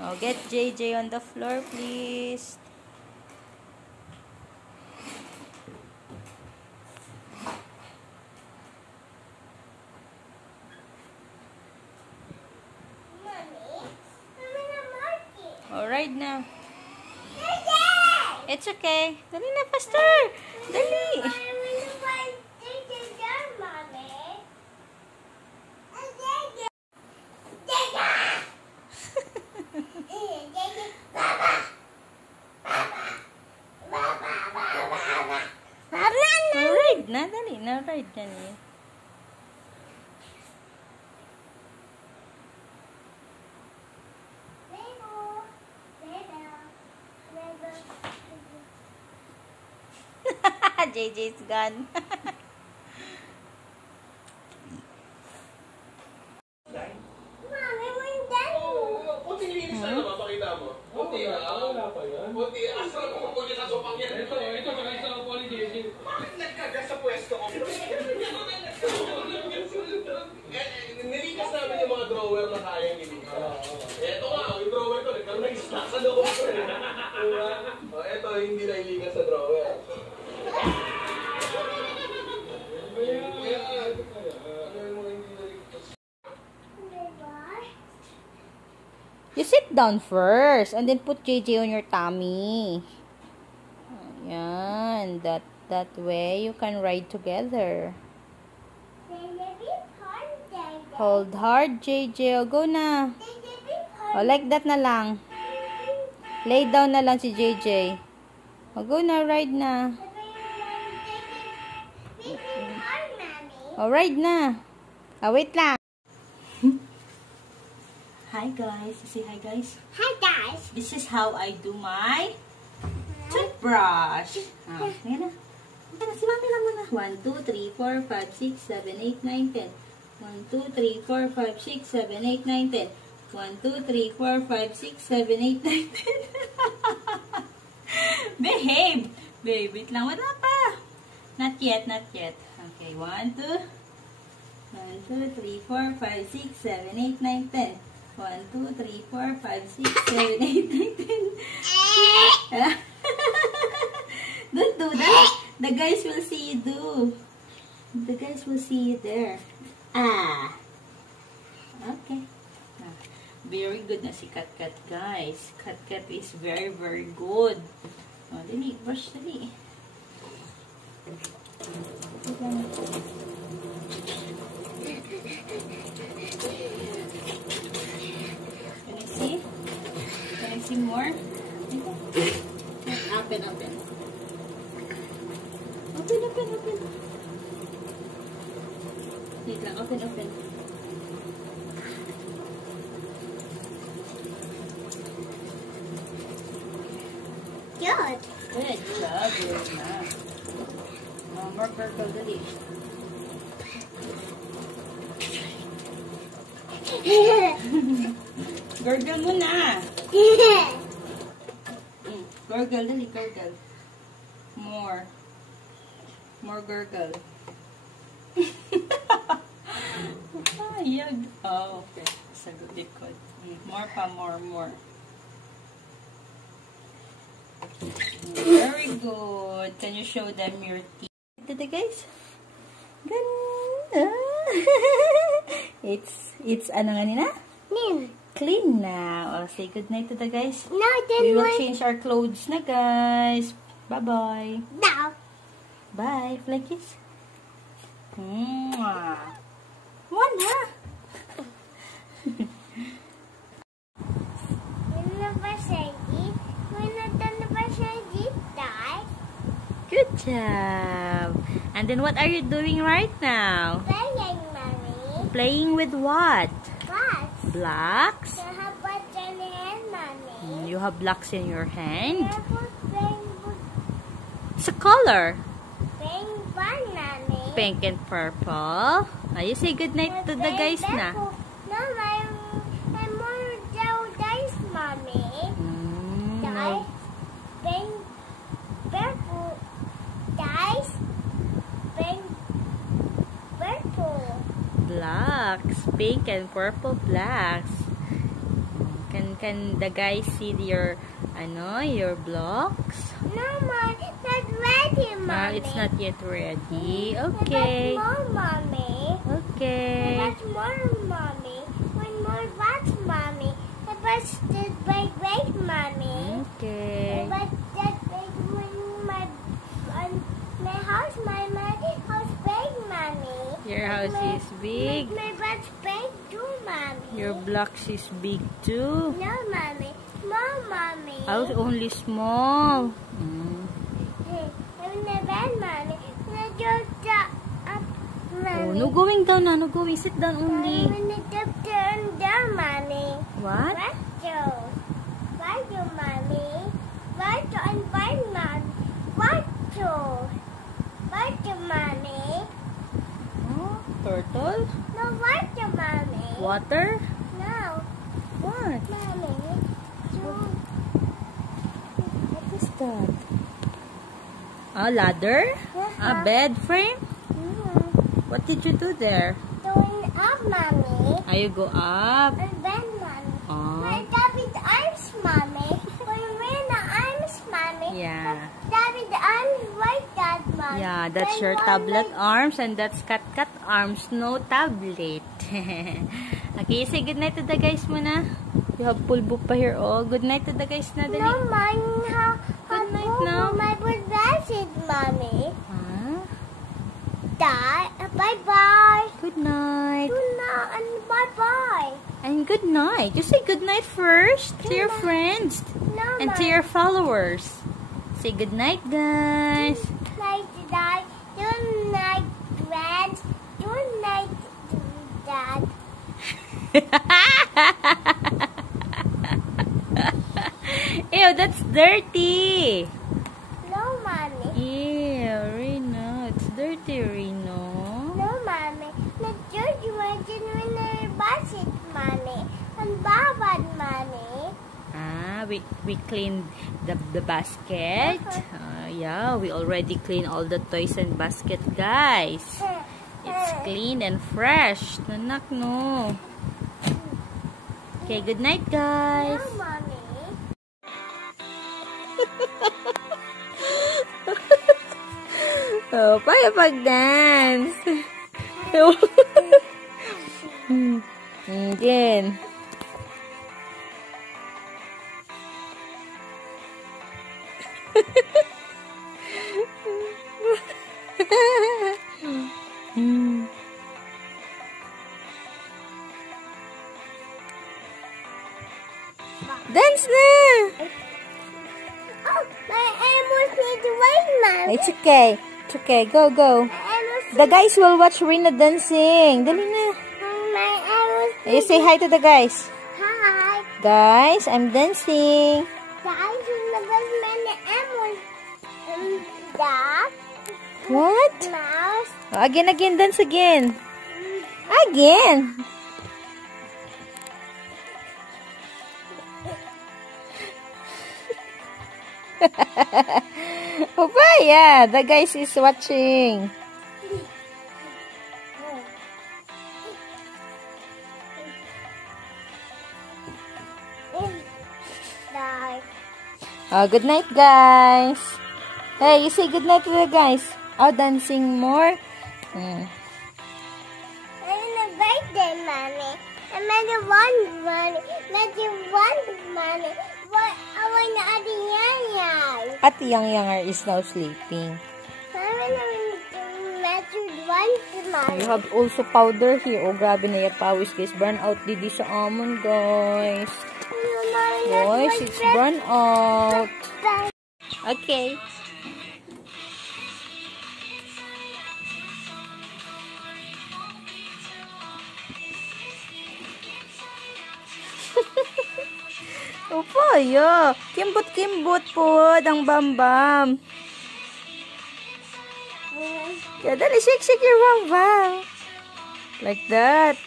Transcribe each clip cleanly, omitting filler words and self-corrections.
Oh, get JJ on the floor, please. Alright now. It's okay. Dali na, faster. Dali. Alright na, dali na. Alright na niya. JJ's gone. Puting linis na naman, pakita mo. Puti na. Puti. Asal ko po niya sa sopang yan. Ito, saka isa ang poli JJ. Bakit nagkagas sa pwesto ko? Nilikas namin yung mga drawer na kayang ilikas. Ito nga, yung drawer ko, nagkaroon ng stock sa loob ko. Ito, hindi na ilikas sa drawer. You sit down first and then put JJ on your tummy. Ayan. That way you can ride together. Hold hard, JJ. O, go na. O, like that na lang. Lay down na lang si JJ. O, go na. Ride na. O, ride na. O, wait lang. Hi guys. Say hi guys. Hi guys. This is how I do my toothbrush. Ayan na. Si mami lang muna. 1, 2, 3, 4, 5, 6, 7, 8, 9, 10. 1, 2, 3, 4, 5, 6, 7, 8, 9, 10. 1, 2, 3, 4, 5, 6, 7, 8, 9, 10. Behave. Babe, wait lang. Wala pa. Not yet, not yet. Okay, 1, 2, 3, 4, 5, 6, 7, 8, 9, 10. 1, 2, 3, 4, 5, 6, 7, 8, 9, 10. Don't do that. The guys will see you do. The guys will see you there. Okay. Very good na si Kat-Kat, guys. Kat-Kat is very, very good. Oh, dali. Brush, dali. Can I see more? Open. Open. Wait lang, open. Good. Good job, good na. More purple, dali. Gurgle muna. Gurgle, dali, gurgle. More gurgle. Ayag. Oh, okay. Sa likod. More pa, more. Very good. Can you show them your teeth? Dito, guys. Ganda. It's ano nga nila? Clean na. Oh, say good night to the guys. No, then we will change our clothes na, guys. Bye-bye. No. Bye. Fly kiss. One, ha? Good job. And then what are you doing right now? Playing, Mommy. Playing with what? Blocks. Blocks? I have blocks in the hand, Mommy. You have blocks in your hand? Pink, It's a color. one, Mommy. Pink and purple. You say good night to the guys na. No, I'm more dice, Mommy. No. Pink, purple, dice, pink, purple. Blocks. Pink and purple blocks. Can the guys see your blocks? No, Mommy, not ready, Mommy. It's not yet ready. Okay. More, Mommy. Okay. That's more, Mommy. One more box, Mommy. That's the big, Mommy. Okay. But that big my house, my house big, Mommy. Your house is big. My box big too, Mommy. Your blocks is big too. No, Mommy. Small, Mommy. House only small. I'm in the bed, Mommy. Let's go up, Mommy. Oh, no going down na. No going. Sit down only. I'm in the turn down, Mommy. What? Why do, Mommy? Why do and why, Mommy? Why do, Mommy? Oh, turtle? No, why do, Mommy? Water? No, What? Mommy. What is that? A ladder? A bed frame? What did you do there? Going up, Mommy. You go up. And then, Mommy. Oh. My David arms, Mommy. When we're the arms, Mommy. Yeah. David arms, right, Dad, Mommy. Yeah, that's Then your one tablet leg- arms and that's cat arms. No tablet. Okay, say goodnight to the guys muna. You have pulbo pa here. Oh, good night to the guys na dali. No, Mommy. Good night now. My possession, Mommy. Huh? Bye-bye. Good night. Good night and bye-bye. And good night. You say good night first to your night. friends No, and to your followers. Say good night, guys. night, Dad. Good night, Dad. Good night, Dad. Ew, that's dirty. No, Mommy. Ew, Reno. It's dirty, Reno. No, Mommy. Not just when I wash it, Mommy. And Baba, Mommy. We cleaned the basket. Yeah, we already cleaned all the toys and basket, guys. It's clean and fresh. Nanak, no. Okay, good night, guys. No, Mommy. Oh, paano pag-dance? Again. Dance na! Oh, my animals need to wait, Mommy. It's okay. It's okay. Go, go. My animals The guys will watch Rina dancing. Dali na. My animals You say hi to the guys. Hi. Guys, I'm dancing. Guys, in the basement, the animals. Dog, What? mouse. Oh, again, dance again. Again. Papaya, the guys is watching. Dog. Oh, good night, guys. Hey, you say good night to the guys. Oh, dancing more. I'm in a birthday, Mommy. I'm at the one, Mommy. Not the one, Mommy. But I want to add the yang. At Yang is now sleeping. I'm in the one, Mommy. You have also powder here. Oh, grabe na yung pawis, guys. Burn out didi sa amon, guys. Guys, it's burn out. Okay. Opo, yo. Kimbot-kimbot po ang bambam. Kaya dali, shake your bambam. Like that.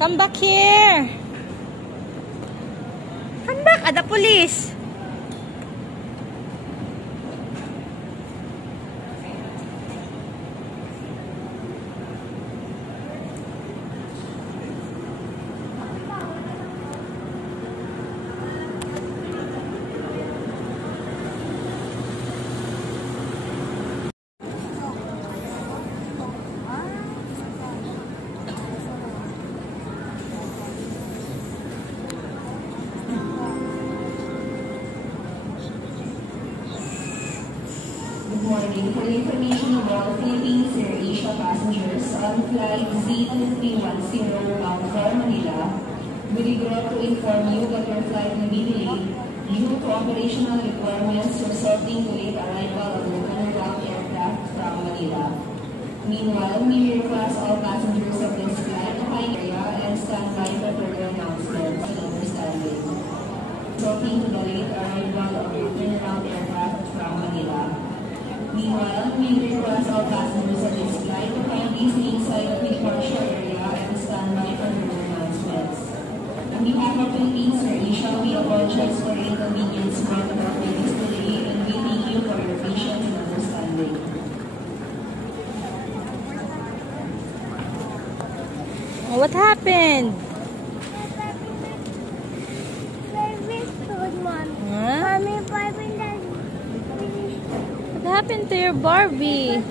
Come back here. Come back. the police. Good morning. For the information of all Philippines Air Asia passengers on flight Z2310 bound for Manila, we regret to inform you that your flight will be delayed due to operational requirements resulting to late arrival of the turnaround aircraft from Manila. Meanwhile, we request all passengers of this flight to find area and stand by for further announcements and understanding. Resulting to the late arrival of the turnaround aircraft from Manila. Meanwhile, we request all passengers of this flight to find easy inside the departure area and stand by for further announcements. On behalf of Philippines Air Asia, we apologize for the inconvenience brought about by this delay and we thank you for your patience and understanding. What happened? Huh? Mommy, Barbie doesn't. What happened to your Barbie?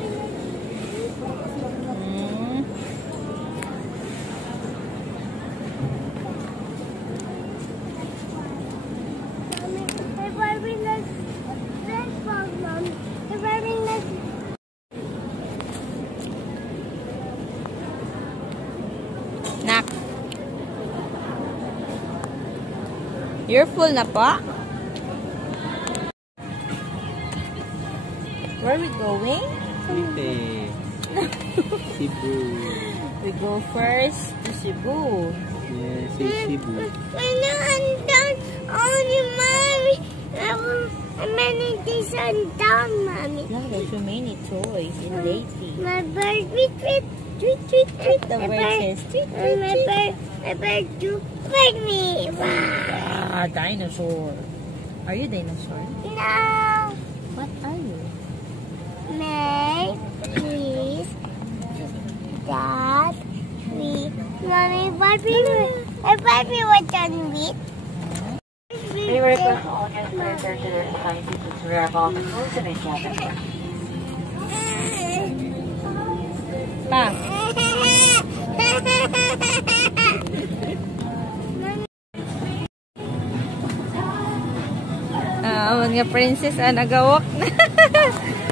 Nak. You're full na po? Where are we going? Cebu. We go first to Cebu. Yes, Cebu. I'm down. Only mommy. I'm many days on down, mommy. No, there's so many toys in Lady. My bird, tweet, tweet, tweet, tweet, tweet. The word says tweet, My bird do like me. Wow. Ah, dinosaur. Are you dinosaur? No. What are you? May, please, Dad, we, Mommy, Barbie was on with. We request all guests to return to their assigned seats to rear about the close and cabin. Pa. Mga princess nagawak na.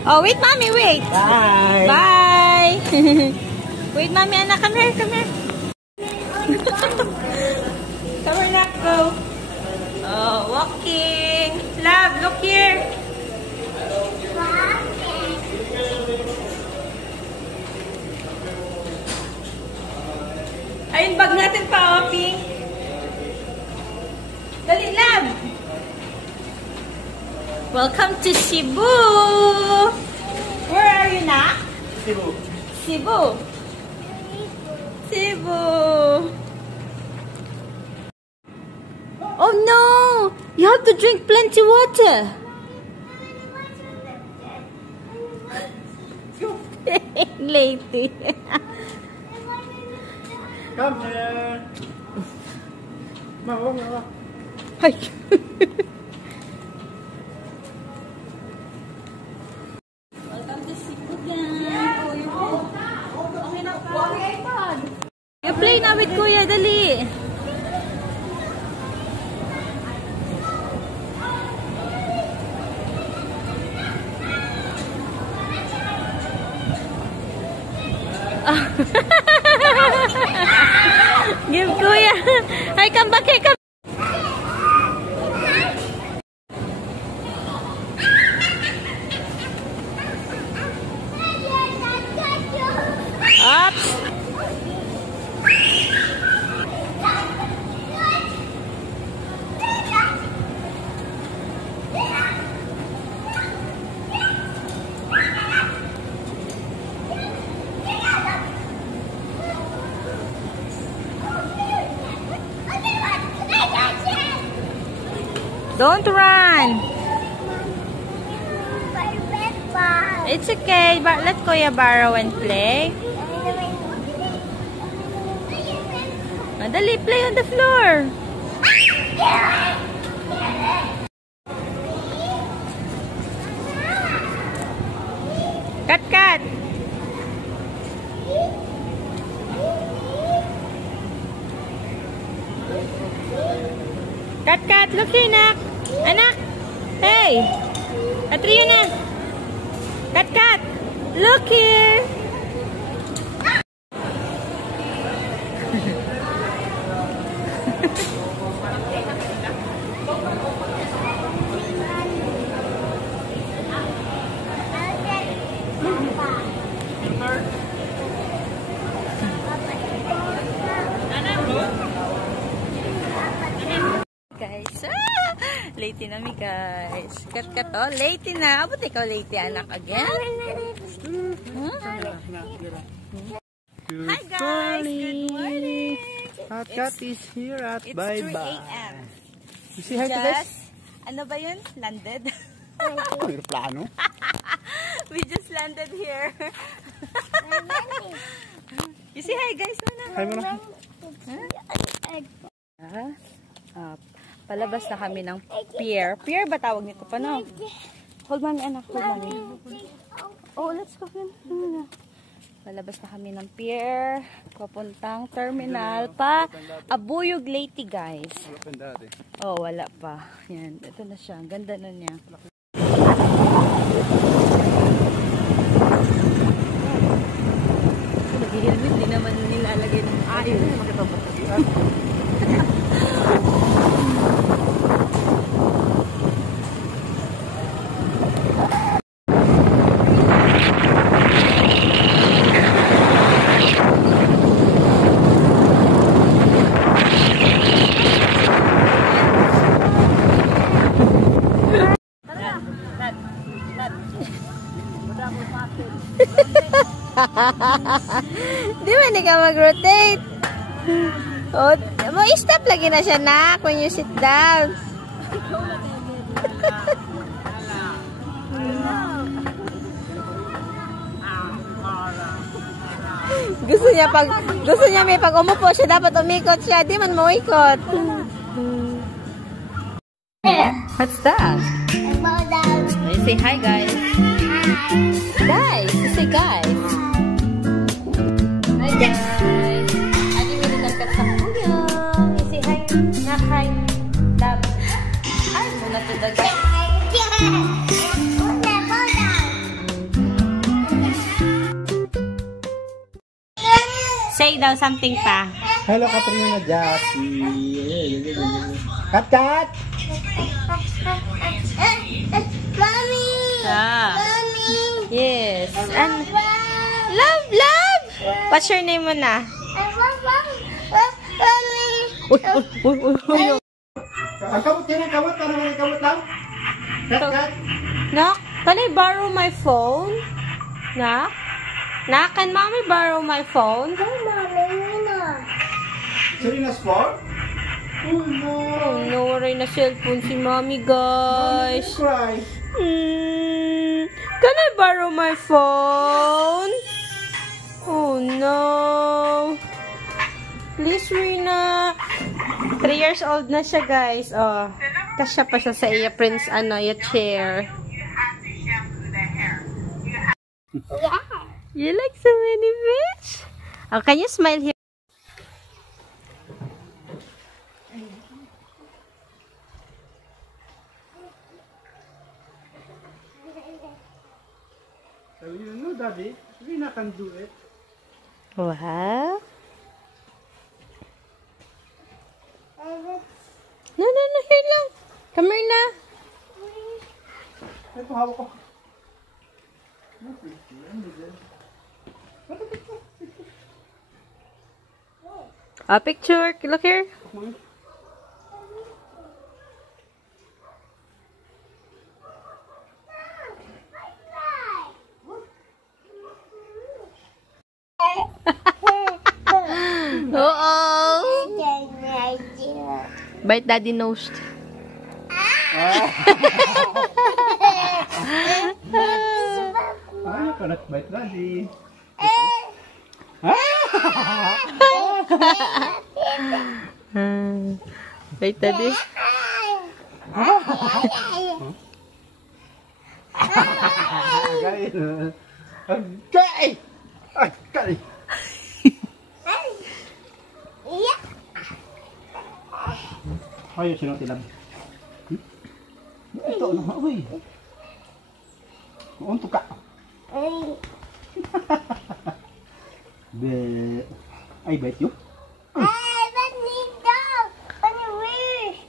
Oh, wait, mommy, wait. Bye! Bye! Wait, mommy, anak, come here, come here. Come here, nak, go. Oh, walking. Love, look here. Ayun, bag natin pa, oh, pink. Dali, love. Welcome to Cebu. Where are you now? Cebu. Cebu. Cebu. Oh no! You have to drink plenty water. Lady. Come here. Mama. Ay. Welcome to Cebu, guys. You play na with Kuya, dali. Give Kuya. Ay, come back here, come. Don't run. Bye. It's okay. But let Kuya borrow and play. Madali, play on the floor. Cut, cut. Cut, cut. Look here, anak. Anak. Hey. Atrio na. Cut, cut. Look here. Guys, late na mi guys. Cut to, late na. Abot ikaw late anak again. Hi guys, good morning. Hot Cat is here at It's Bye 3 Bye. a.m. You say hi to guys? Ano ba yun? Landed? Aeroplano. We just landed here. You say hi guys muna. Hi mo na. Palabas na kami ng pier. Pier ba tawag nito pa no? Hold mommy anak, hold mommy. Oh, let's go. Palabas na kami ng pier. Papuntang terminal pa. Abuyog Leyte guys. Oh, wala pa. Yan, ito na siya. Ang ganda na niya. Nag-helmet, di naman nilalagay ng ayaw. Di ba hindi ka mag-rotate? Oh, i-stop lagi na siya nak when you sit down. gusto niya may pag umupo siya dapat umikot siya, di man mo ikot. What's that? You say hi guys. Guys, you say guys. Hi guys. Adi may nagkat sa kuyong. You say hi. Nak hi. Love. Hi muna to the guys. Say daw something pa. Hello, Katrina Jassy. Cut, cut. Mommy! Mommy! Yes. And love, love. What's your name mo na? Mommy! Ang kamot yan, ang kamot. Ano ang kamot lang? Cut, cut. Nak, can I borrow my phone? Nak? Nak, can mommy borrow my phone? Serena's phone? Oh no, waray na cellphone si mommy guys. Cry. Can I borrow my phone? Oh no. Please, Rina. 3 years old na siya guys. Oh, kasya pa siya sa iya prince iya chair. You like so many fish? Oh, can you smile here? So you know, Daddy, Rina can do it. Wow. No, here lang. Come here na. Ito, hawak ko. A picture. Look here. Oo. Bite daddy nose. Ay, karat bite lagi. Wait, Daddy. Agay. Agay. Agay. Ayaw siya ng tilam. Ito, ano nga, uy. Mauntok ka. Ay, bite yun.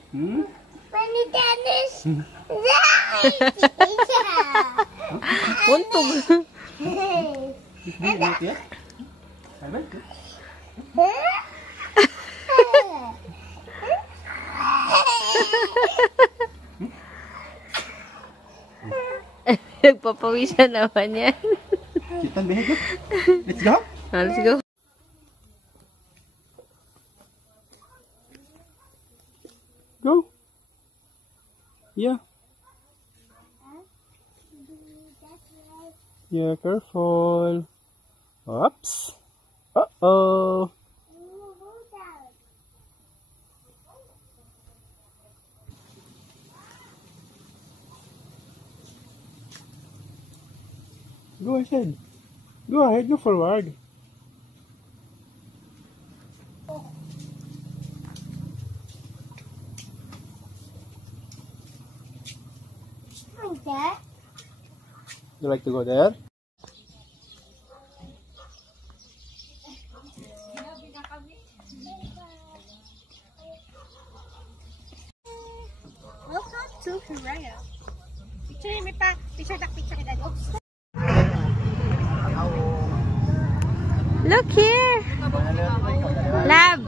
Hmm? Untog. Hindi, bite yan. Ay, bite yun. Nagpapawisan naman yan. Chitan, behave yun. Let's go. Let's go. Go. Yeah. Yeah, careful. Oops. Uh-oh. Go ahead. Go ahead, go forward. You like to go there? Welcome to Korea. Picture me pa. Picture kita. Oops. Look here. Lab.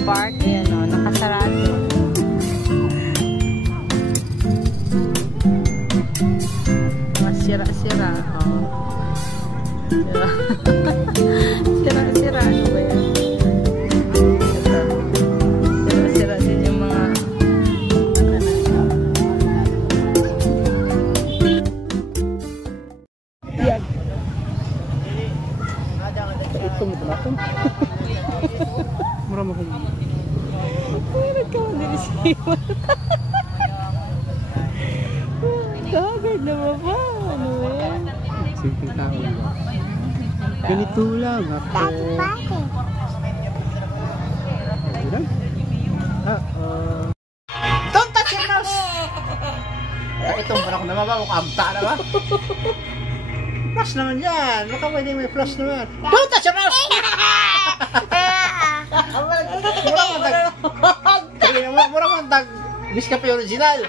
Park, ayan o, nakasarado. Mga sira-sira. Oh. Sira-sira. Ano ba yan? Sira-sira din yung mga yan. Ito mo tumatong. Mura mo kayo. Pwede ka mo nilisiwan. Covered na ba ba? Ano yan? Simpleng tao lang. Ganito lang. Don't touch your nose! Itong parang naman ba? Mukhagta na ba? Flush naman yan. Baka pwede may flush naman. Don't touch your nose! Mura man tag Biscape original.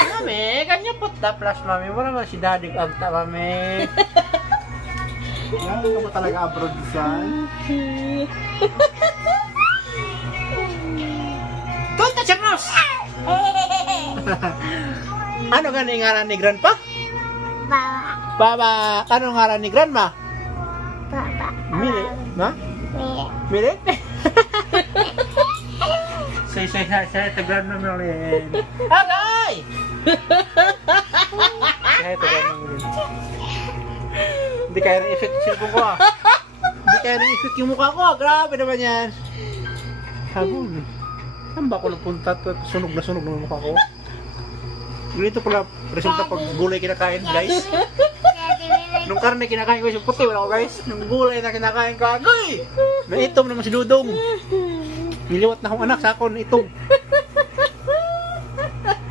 Mami, kanya putta flash mami. Mura man si daddy agta mami. Yan ko talaga abroad design. Don't touch your nose! Ano ganing ngaran ni grandpa? Baba. Ano ngaran ni grandma? Baba. Mili. Ma? Mili? Say, tagrandma mo rin. Agay! Kaya ito ganun yun. Hindi kaya ng effect yung cellphone ko ah. Hindi kaya ng effect yung mukha ko ah. Grabe naman yan. Sabon. Saan ba ako napunta? Sunog na mukha ko. Ganito pala resulta pag gulay kinakain guys. Nung karne kinakain ko yung puti, wala ko guys. Nung gulay na kinakain ko, agoy! May itom naman si Dudong. Niliwat na akong anak sa akon, itom.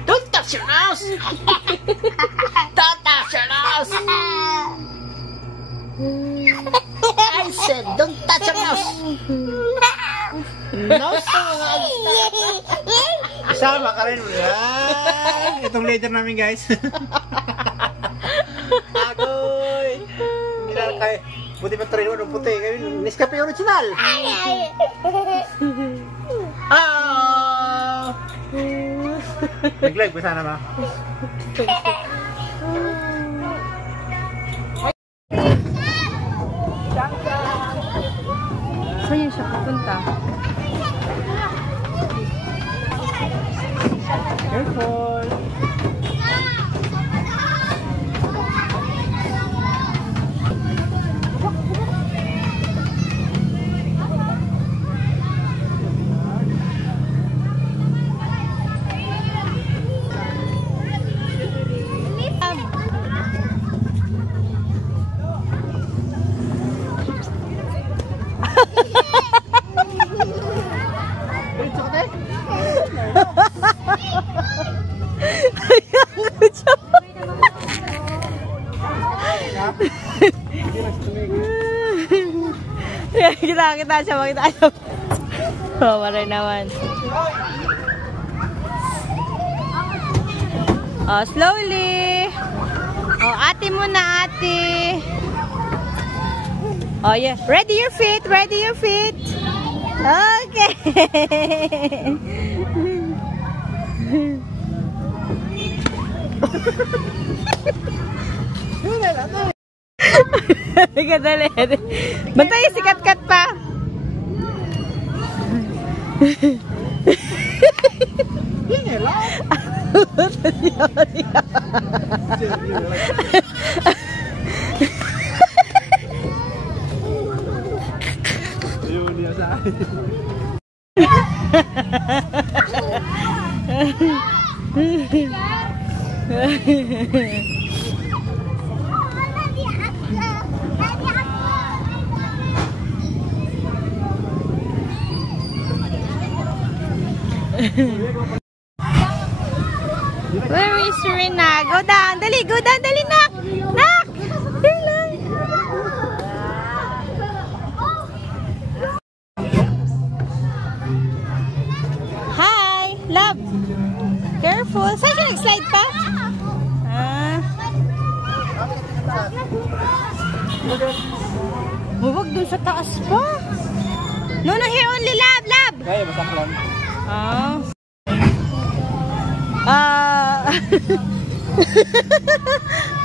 Don't touch your nose! Don't touch your nose! I said, don't touch your nose! Nose? Sama ka rin. Itong leader namin guys. Agoy! Hindi na kayo. Buti pa ito rin ng puti. Nescafe original. Ah! Nag-live ko sana ba? Saan yan siya papunta? Careful! Kita siya, makita siya. Oh, maray naman. Oh, slowly. Oh, ate muna, ate. Oh, yeah. Ready your feet, ready your feet. Okay. Kadali. Bantay, sikat-kat pa. Ayun niya sa akin. Where is Serena? Go down, dali, nak! Nak! Here lang. Hi, love. Careful. Saan ka nag-slide pa? Huwag dun sa taas pa. No, here only, love. Kaya, masak lang.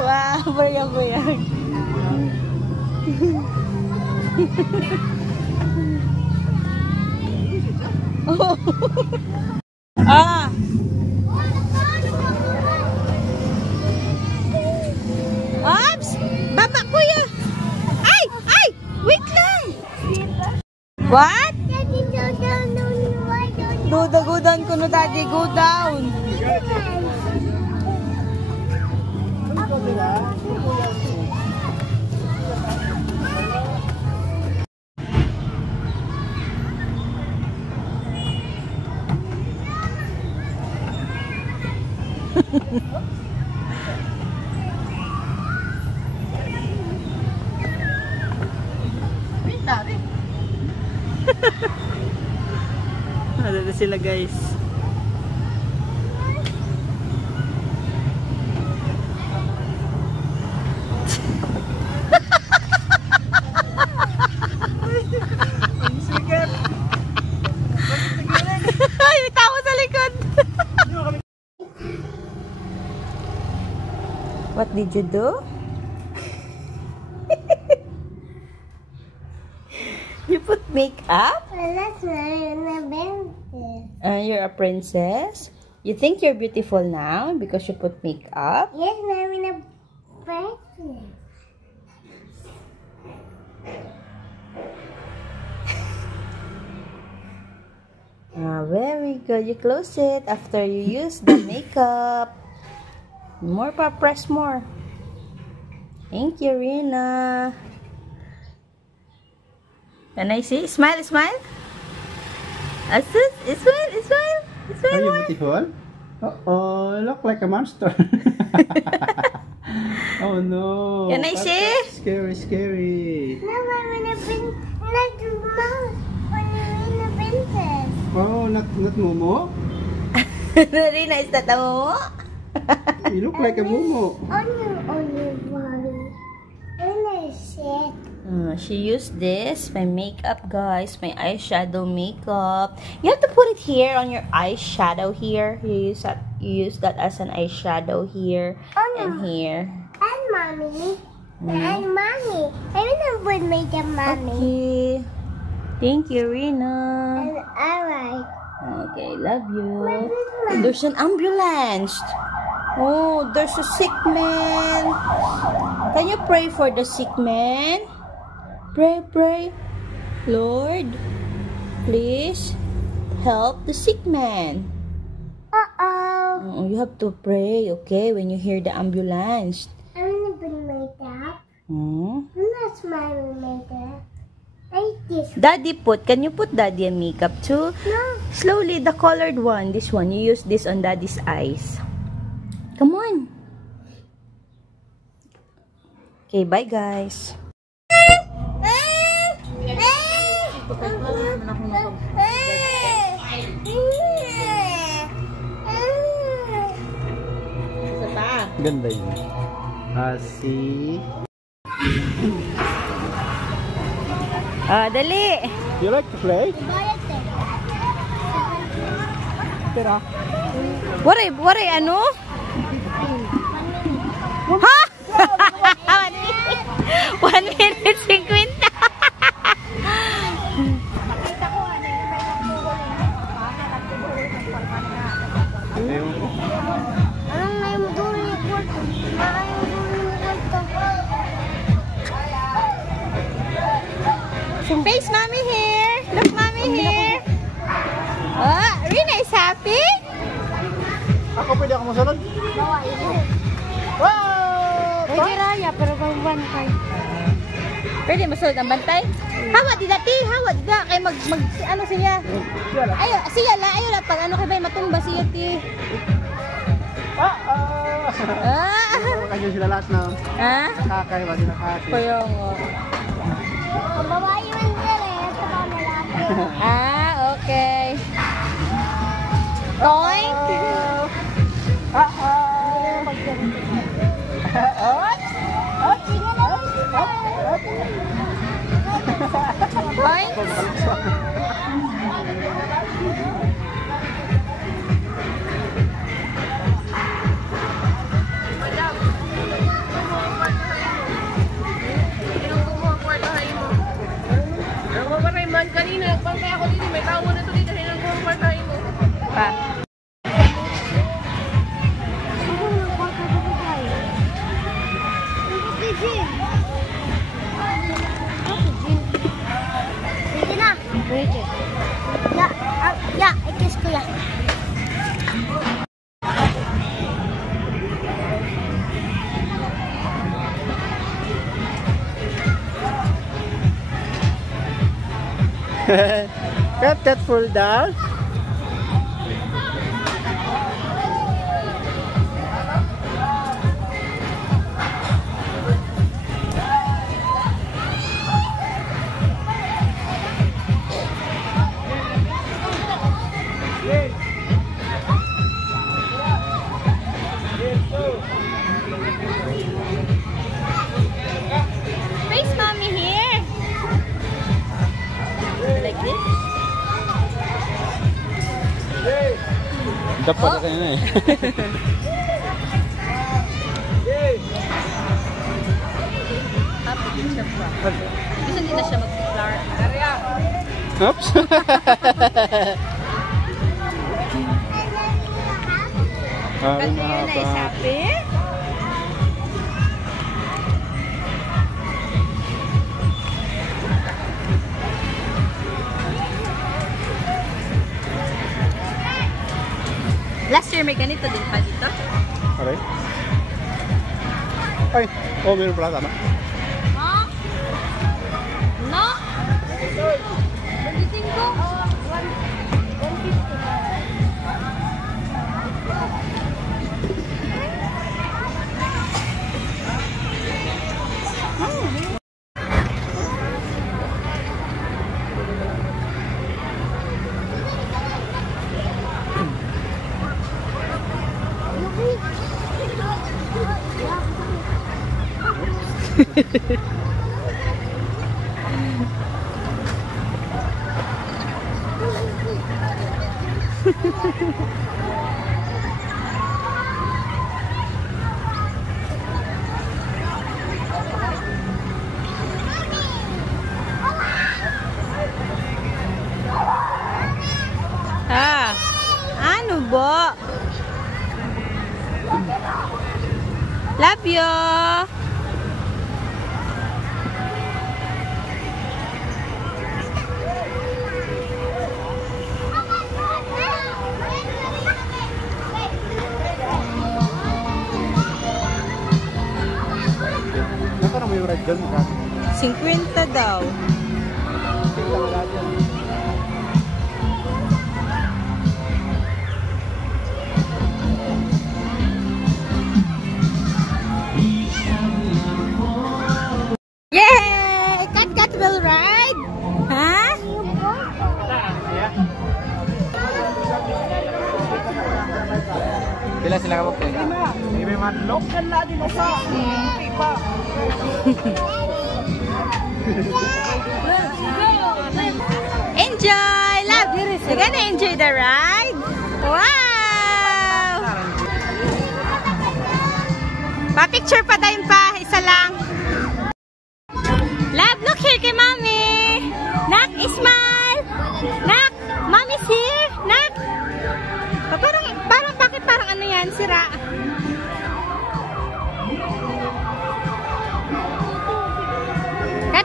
Wow, bayang-bayang. Ops! Baba, kuya! Ay! Wait lang! What? Go down ko no, daddy. Go down. Ano na sila guys? Ay, may tao sa likod. What did you do? You put makeup? That's not a princess. You're a princess? You think you're beautiful now because you put makeup? Yes, I'm in a bracelet. Very good. You close it after you use the makeup. More pa, press more. Thank you, Rina. Can I see? Smile, smile. Asus, smile, smile. Smile Are you more. beautiful? Uh-oh, you look like a monster. Oh no. Can I see? Scary, scary. No, I'm in a not the mouse. I'm in a princess. Oh, not Momo? Rina, is that a momo? You look like a Momo. On your body. And I said, She used this, my makeup, guys, my eyeshadow makeup. You have to put it here on your eyeshadow here. You use that as an eyeshadow here and here. and mommy. And mommy. I'm in a good makeup, mommy. Okay. Thank you, Rina. And alright. Okay, love you. There's an ambulance. Oh, there's a sick man. Can you pray for the sick man? Pray, pray. Lord, please help the sick man. Uh-oh. You have to pray, okay, when you hear the ambulance. I'm in a good makeup. Hmm? I'm not smiling makeup. Like this. Daddy can you put Daddy a makeup too? No. Slowly, the colored one. This one. You use this on Daddy's eyes. Come on. Okay, bye guys. Isa pa. Ganda yun. Si... Dali. You like to play? Tira. Waray, ano? Ha? 1 minute 50. Face mommy here. Look mommy here. Oh, Rina is happy. Ako pwede ako masunod? Wow! Pwede raya, pero bantay. Pwede masunod ang bantay? Hawa di dati, hawa di da. Kay ano siya? Ayo, siya la, ayo la pag ano kay bay matumba siya ti. Kanya sila lahat na nakakay ba? Nakakay. Kaya nga. Babae man sila eh. Saka malapit. Okay. Toink. Toink. Kanina, nagpantay ako dito. May tao na ito dito. Hinang kumpantay mo. Pa. Pwede na. Pwede. Ya, ikis ko ya. Cut full down. Face mommy here. Like this. Dapat na kayo na eh. Happy din siya pa. Gusto din na siya mag-flower. Oops. Haring Kasi yun ay apa. sabi. Last year may ganito din pa dito. Aray. Ay, oh, meron pala tama. No? No? Magiting ko. Ah, ano ba? Love you. Parang may red gun ka. 50 daw. Yay! Kat will ride? Ha? Pila sila ka po? May madlock kan na din sa. Pa. Enjoy! Love! You're gonna enjoy the ride? Wow! Pa-picture pa tayo pa. Isa lang. Love, look here kay Mommy! Nak, smile! Nak, Mommy's here! Nak! Parang, bakit parang ano yan? Sira.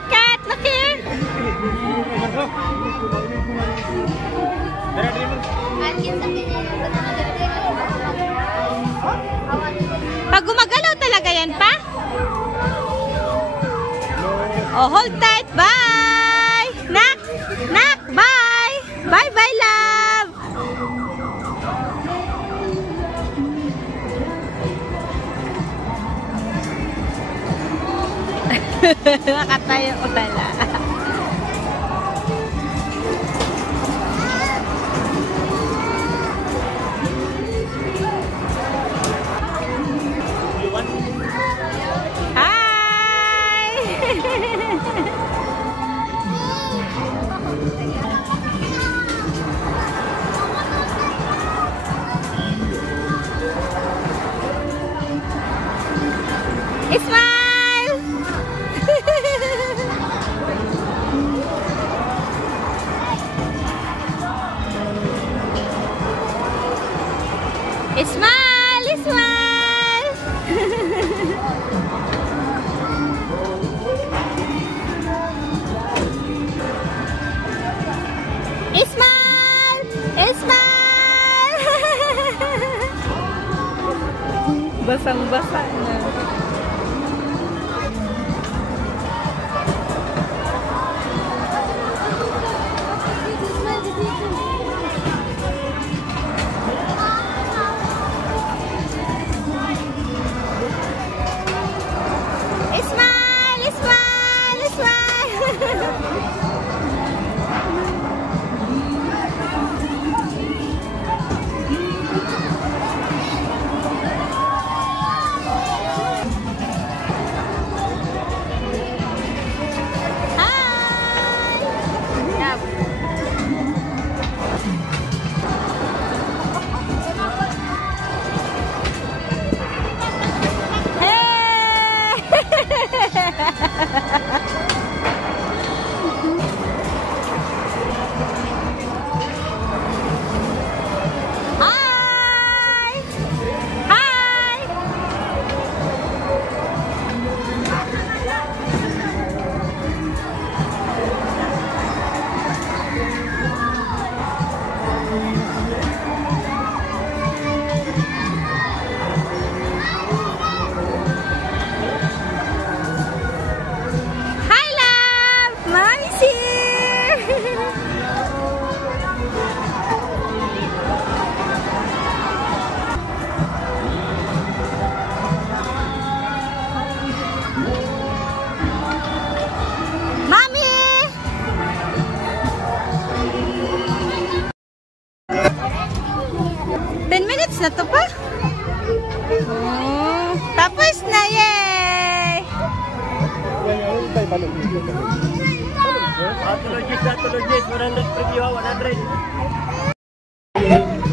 Kat, look here! Pag gumagalaw talaga yan pa? Oh, hold tight. Bye! Nak! Nak! Bye! Bye-bye, love! Nakatayo pala. Smile! Smile! Smile! Smile! Smile! Basang-basa na. Smile! Smile! Smile! Hi! Tulog Jess, 100 preview, 100.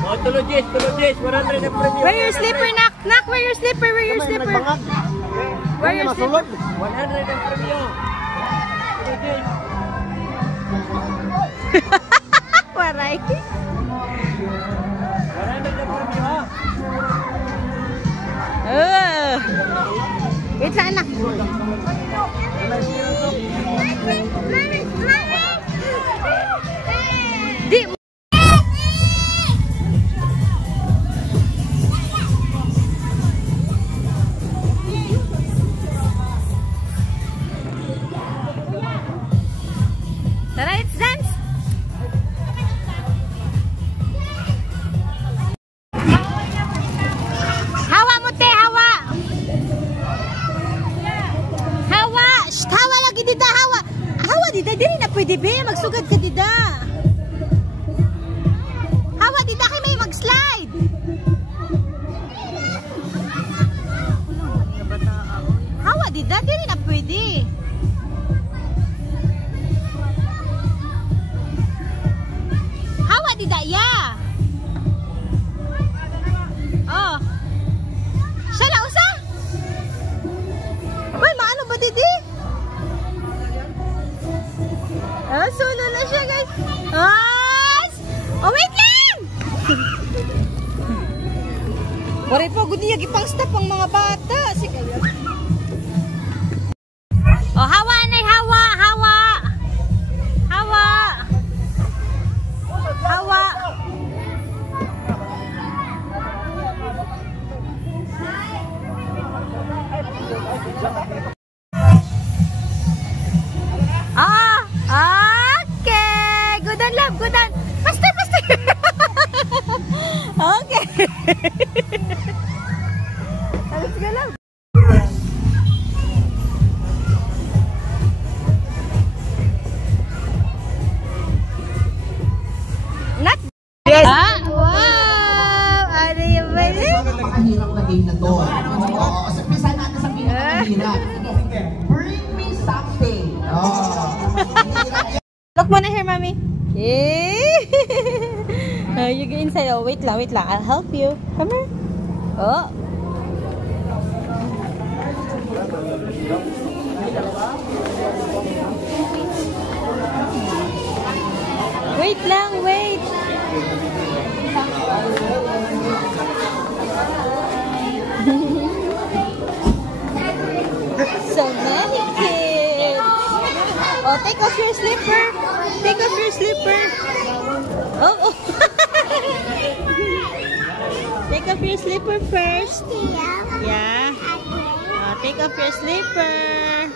Oh, tulog Jess, 100 ang preview. Wear your slipper, Nak. Nak, wear your slipper, wear your slipper. Wear your slipper. 100 ang preview. Tulog Jess. Waray. 100 ang preview, ha? Wait lang, anak. Di. Tara, let's dance. Hawa mo, te, hawa. Hawa. Shh, hawa lagi dida, hawa. Hawa dida, dili na pwede be. Magsugad ka dida. Hawa dida kay may mag-slide. Hawa dida, dili na pwede. Hawa dida, ya. Oh. Siya na usa. Uy, maano ba didi? Ah, solo na siya, guys. Ah! Oh, wait lang! Waray po, good niya gipang stop ang mga bata. Sige. Oh, hawa na, hawa, hawa. Hawa. Hawa. Ah, okay. Good on, love. Good on. Basta, basta. Okay. Let's go, love. Not. Yes. Ah, wow. Ano yung bali? Napakahirap na game na to. Oo, umpisa natin sa pinakamahirap. Bring me something. Look mo na here, mommy. Yay! You go inside. Oh, wait lang, wait lang. I'll help you. Come here. Oh. Wait lang, wait. So many kids. Oh, take off your slipper. Take off your slipper. Oh, oh. Take off your slipper first. Yeah. Oh, take off your slipper.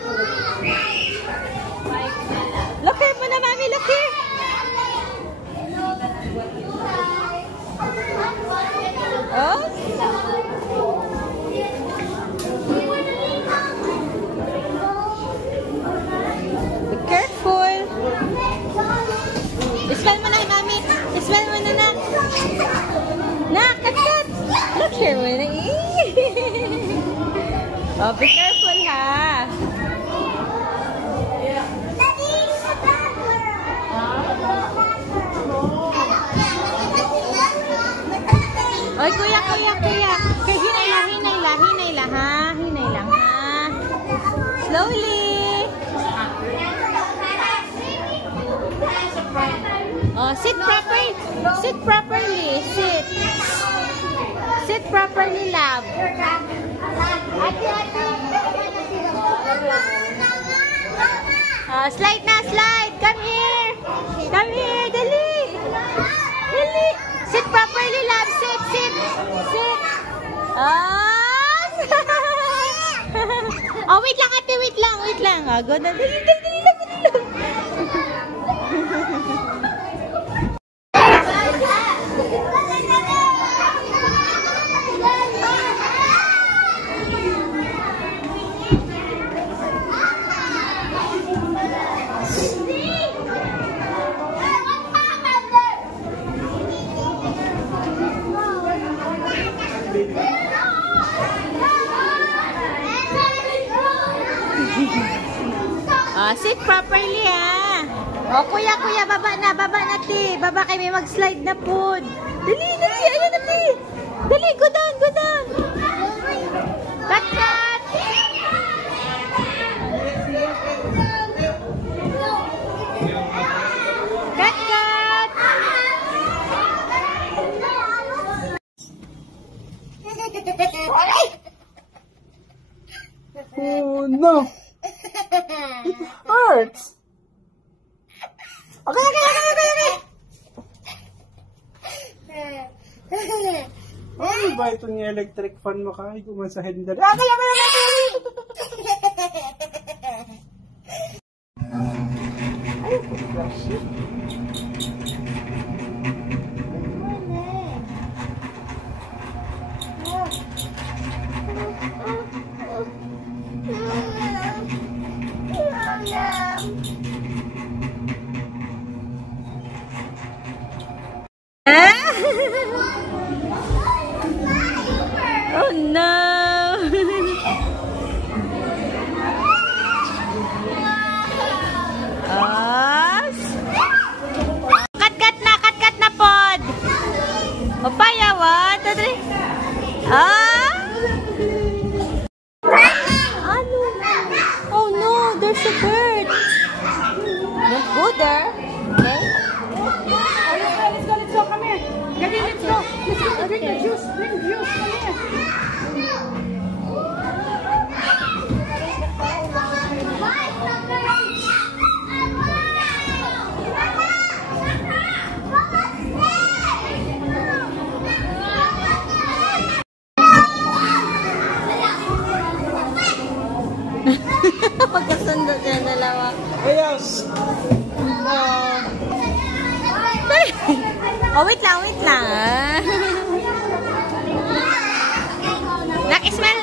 Look here muna, mommy. Look here. Oh. Be careful. Smell mo na, mami. Smell mo na, na. Na, kat. Look here, muna. Oh, be careful, ha. Oy, kuya. Kay hinay lang, ha. Hinay lang, ha. Slowly. Oh, sit properly. Sit properly. Sit. Sit properly, love. Slide na, slide. Come here. Come here, dali. Dali. Sit properly, love. Sit, sit. Sit. Oh, wait lang, ate. Wait lang. Oh, go na. Dali. Sit properly, ha? O, kuya, baba na, ti. Baba kayo, may mag-slide na po. Dali, ayun na, ti. Dali, go down. Cut. Oh no! It hurts! Okay. Ano ba ito yung electric fan mo kahit sa handle? Oh no! Cut na pod. Papaya, 1, 2, 3. Ano? Oh no, there's a bird. Don't go there. Okay? Let's go, come here. Daddy, let's go. Drink the juice, come here. Pagkasundo siya dalawa. Ayos! Oh, wait lang. Nak, smell.